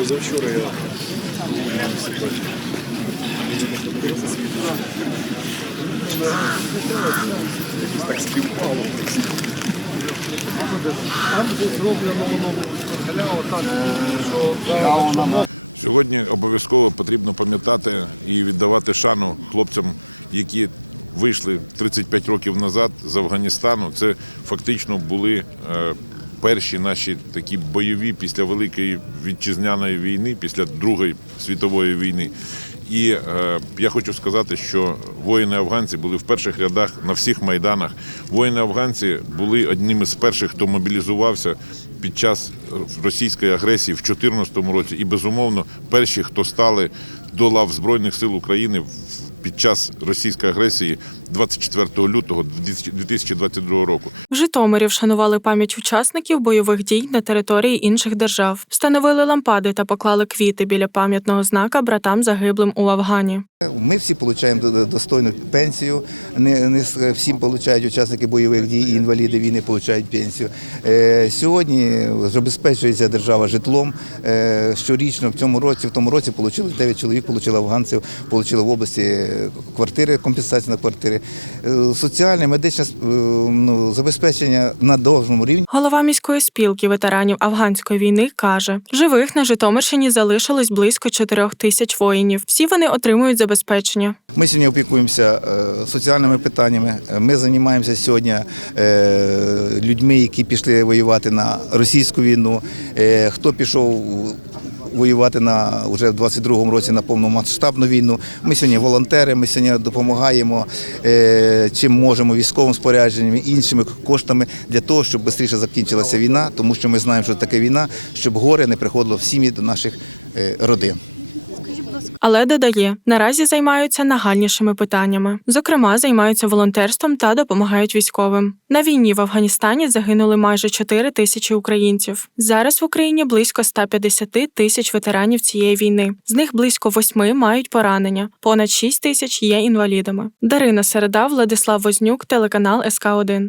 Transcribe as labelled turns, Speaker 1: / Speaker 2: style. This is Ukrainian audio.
Speaker 1: позавчора я так співпало. Там зроблено
Speaker 2: Сьогодні обов'язково потрібно пам'ятати і віддавати шану хлопцям, які вийшли 35 років назад з Афганістану. Це фактично були е, перші наші такі бойові після Великої вітчизняної війни, після Другої світової війни. І е, я хочу сказати, що воїни афганці були в перших рядах на всіх майданах. Воїни афганці були одними з перших, хто мобілізувався під час російської агресії в 2014 році, і безумовно перші, хто стали до лав Збройних сил України під час російської агресії 24 лютого 2022 року.
Speaker 3: В Житомирі вшанували пам'ять учасників бойових дій на території інших держав, встановили лампади та поклали квіти біля пам'ятного знака братам загиблим у Афгані.
Speaker 4: Ми всі отримуємо до- до- достойну пенсію. Не, не всім отримують учасники бойових дій і інваліди війни отримують пенсію. Е, сьогодні забезпечується держава житлом. Е, щорічно в цьому році, в тому році отримали 9 чоловік, отримали афганців, отримали в області квартири, компенсацію на квартири. Е, соціальне, медичне е, ну, забезпечення на должному рівні.
Speaker 3: Голова міської спілки ветеранів афганської війни каже: живих на Житомирщині залишилось близько 4 тисяч воїнів. Всі вони отримують забезпечення.
Speaker 4: Ми сьогодні опікуємося е, соціальними питаннями. Ми займаємося сьогодні людьми, які пішли воювати на російську війну. Хто пішов воювати на вже в 22-му році на повномасштабну війну. Ми сьогодні волонтери. Ми сьогодні допомагаємо е, чим можемо військовим спорядженням, іншими коштами для того, щоб швидше закінчилася війна, тому що ми знаємо, що таке війна, щоб горе не приходило в сім'ї до наших е, родин.
Speaker 3: Але додає, наразі займаються нагальнішими питаннями. Зокрема, займаються волонтерством та допомагають військовим. На війні в Афганістані загинули майже 4 тисячі українців. Зараз в Україні близько 150 тисяч ветеранів цієї війни. З них близько 8 мають поранення, понад 6 тисяч є інвалідами. Дарина Середа, Владислав Вознюк, телеканал СК 1